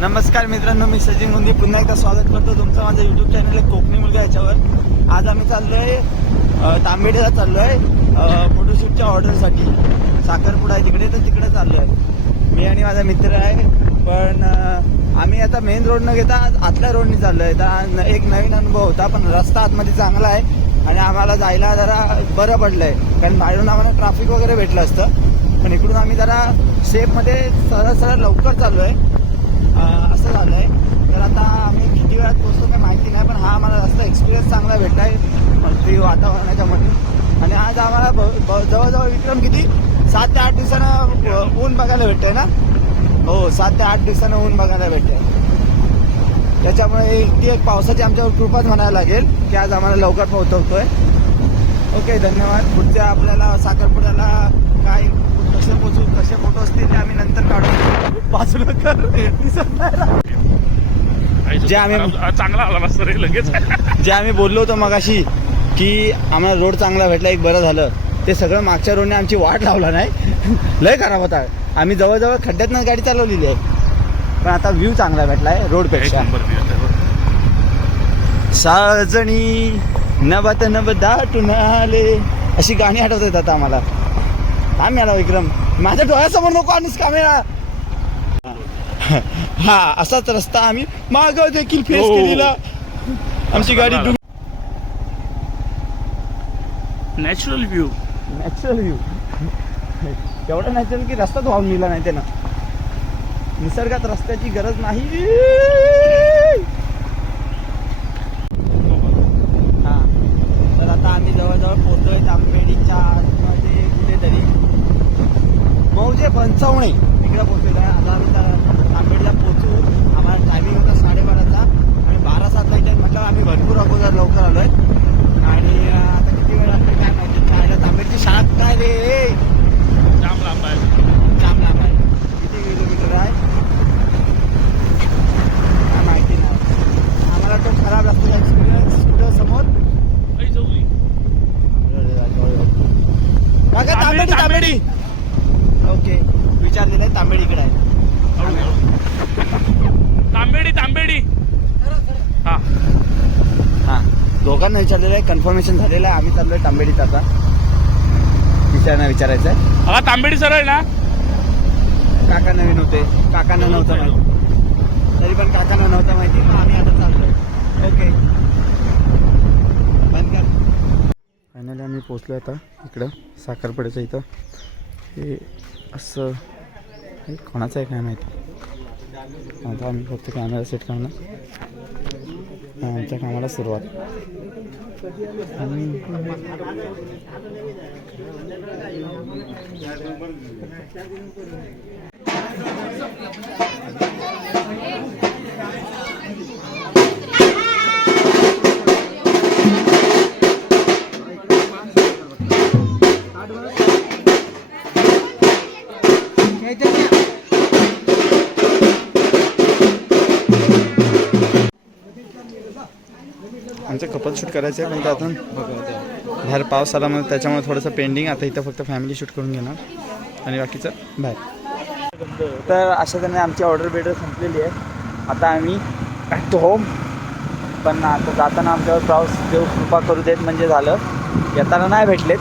नमस्कार मित्रांनो मी सचिन गुंदी पुन्हा एकदा स्वागत करतो तुमचं माझ्या युट्यूब चॅनल आहे कोकणी मुलगा याच्यावर. आज आम्ही चाललो आहे तांबेडीला चाललो आहे फोटोशूटच्या ऑर्डरसाठी साखरपुडा आहे तिकडे तर तिकडे आहे मी आणि माझा मित्र आहे पण आम्ही आता मेन रोड न घेता आतल्या आतल्या रोडने आहे तर एक नवीन अनुभव होता पण रस्ता आतमध्ये चांगला आहे आणि आम्हाला जायला जरा बरं पडलं आहे कारण बाहेरून आम्हाला ट्रॅफिक वगैरे भेटलं असतं. पण इकडून आम्ही जरा सेफमध्ये सरळ सरळ लवकर चाललो आहे असं झालंय. तर आता आम्ही किती वेळात पोहोचतो काही माहिती नाही पण हा आम्हाला जास्त एक्सपिरियन्स चांगला भेटलाय. ते वातावरणाच्या मध्ये आणि आज आम्हाला जवळजवळ विक्रम किती? सात ते आठ दिवसानं ऊन बघायला भेटतंय ना? हो सात ते आठ दिवसानं ऊन बघायला भेटतंय. त्याच्यामुळे ती एक पावसाची आमच्यावर कृपाच म्हणायला लागेल की आज आम्हाला लवकर पोहोचवतोय. ओके धन्यवाद. पुढच्या आपल्याला साखरपुड्याला काय कसे पोचू कसे फोटो असतील ते आम्ही नंतर काढू. बाजूला कर. जे आम्ही- चांगला आला मस्त रे लगेच. जे आम्ही बोललो होतो मगाशी की आम्हाला रोड चांगला भेटला एक बरं झालं. ते सगळं मागच्या रोडने आमची वाट लावला नाही. लय खराब होता. आम्ही जवळजवळ खड्ड्यातनं गाडी चालवलेली आहे. पण आता व्ह्यू चांगला भेटलाय एक रोडपेक्षा नंबर view आहे. साजणी नवत नव दाटून आले. अशी गाणी आठवत आहेत आता आम्हाला. काय मिळाला विक्रम. माझ्या डोळ्यासमोर नको आणूस कॅमेरा. हा असाच रस्ता आम्ही माग देखील फेस हो. केलेला. आमची गाडी नॅचरल व्ह्यू नॅचरल व्ह्यू एवढा नॅचरल की रस्ताच वाहून गेला नाही त्यानं. निसर्गात रस्त्याची गरज नाही हा तर आता आम्ही जवळजवळ पोहोचलोय तांबेडीच्या आतमध्ये कुठेतरी मौजे पंचवणे इकडे पोहोचलेलो आहे आता आम्ही तांबेडीला पोहोचू. आम्हाला टायमिंग होता साडेबाराचा आणि बारा सातला इथे म्हटलं आम्ही भरपूर अगोदर लवकर आलोय. आणि अं, आता किती वेळ लागते काय माहिती? काय तांबेडची शाळा आहे रे? जाम लांब आहे. जाम लांब आहे. किती किलोमीटर आहे? काय माहिती नाही. आम्हाला तो खराब लागतो एक्सपिरियन्स कुठं समोर? ऐ, जवली काका तांबेडी तांबेडी ओके विचारलेलं आहे तांबेडीकडे आहे. हळू, हळू. तांबेडी तांबेडी. हा. हां. दोघांना विचारलेलं आहे कन्फर्मेशन झालेलं आहे आम्ही चाललोय तांबेडीत आता. विचारणा विचारायचं आहे हा तांबेडी सरळ ना? काका नवीन होते. काकांना नव्हतं माहिती. तरी पण काकांना नव्हतं माहिती पण आम्ही आता चाललोय. ओके. बंद कर. फायनली आम्ही पोचलो आता इकडं साखरपड्याचं इथं. हे असं हे कोणाचं आहे काय माहिती? आता आम्ही फक्त कॅमेरा सेट करणार. आमच्या कामाला सुरुवात. आणि आमचं कपल शूट करायचं आहे पण त्यातून बाहेर पाऊस आला मग त्याच्यामुळे थोडंसं पेंडिंग आता इथं फक्त फॅमिली शूट करून घेणार. आणि बाकीचं बाहेर तर अशा तऱ्हेने आमची ऑर्डर बेडर संपलेली आहे. आता आम्ही बॅक टू होम पण आता जाताना आमच्यावर पाऊस देव कृपा करू देत म्हणजे झालं. येताना नाही भेटलेत.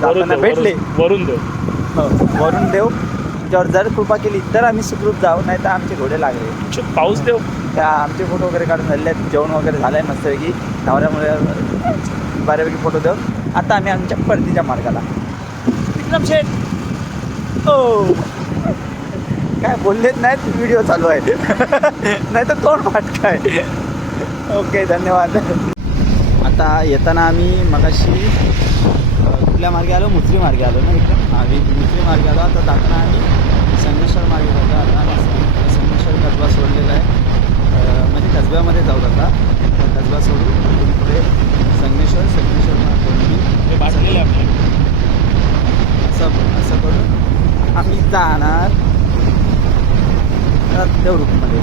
जाताना भेटले. वरून देऊ. हो, वरून देव तुमच्यावर जर कृपा केली तर आम्ही सुखरूप जाऊ नाही तर आमचे घोडे लागले. पाऊस देव त्या आमचे फोटो वगैरे काढून झालेले आहेत जेवण वगैरे झालं आहे मस्तपैकी. नवऱ्यामुळे बऱ्यापैकी फोटो देऊ आता आम्ही आमच्या परतीच्या मार्गाला. विक्रम शेठ! ओ! काय बोललेच नाहीत व्हिडिओ चालू आहे. नाही तर तोंड फाट काय ओके धन्यवाद. आता येताना आम्ही मगाशी कुठल्या मार्गे आलो? मुसरी मार्गे आलो ना विक्रम हा वि- मुसरी मार्गे आलो. आता जाताना आम्ही संगमेश्वर जातो आता संगमेश्वर कसबा सोडलेला आहे. म्हणजे कसब्यामध्ये जाऊ आता कसबा सोडून तिथून पुढे संगमेश्वर संगमेश्वर. असं असं करून आम्ही जाणार देवरुखमध्ये